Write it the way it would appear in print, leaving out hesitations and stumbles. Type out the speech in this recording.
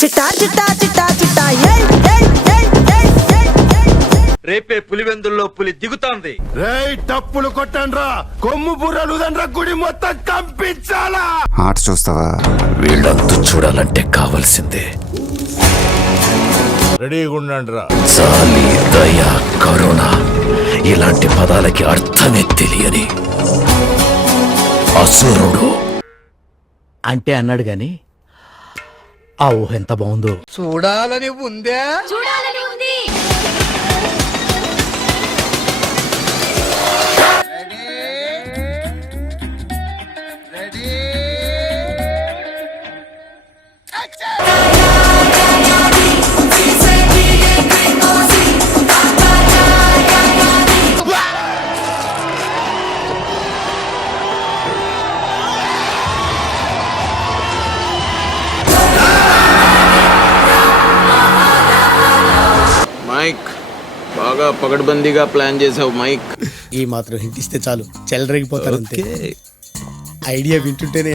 చిట్టా చిట్టా చిట్టా చిట్టా రేపే పులివెందుల్లో పులి దిగుతాంది. రేయ్ టప్పులు కొట్టండ్రా, కొమ్ము బుర్రలు దండ్రా, గుడి మొత్తం కంపించాలా. ఆట చూస్తావా? వీళ్ళంతా చూడాలంటే కావాల్సిందే రెడీగా ఉండండిరా. జాలి, దయ, కరుణ ఇలాంటి పదాలకి అర్థమే తెలియని అసురుడు అంటే అన్నాడు గాని ఆ ఊహ ఎంత బాగుందో. చూడాలని ఉంది. మైక్ బాగా పగడ్బందీగా ప్లాన్ చేసావు మైక్. ఈ మాత్రం హింట్ ఇస్తే చాలు చెలరేగిపోతారు. ఐడియా వింటుంటేనే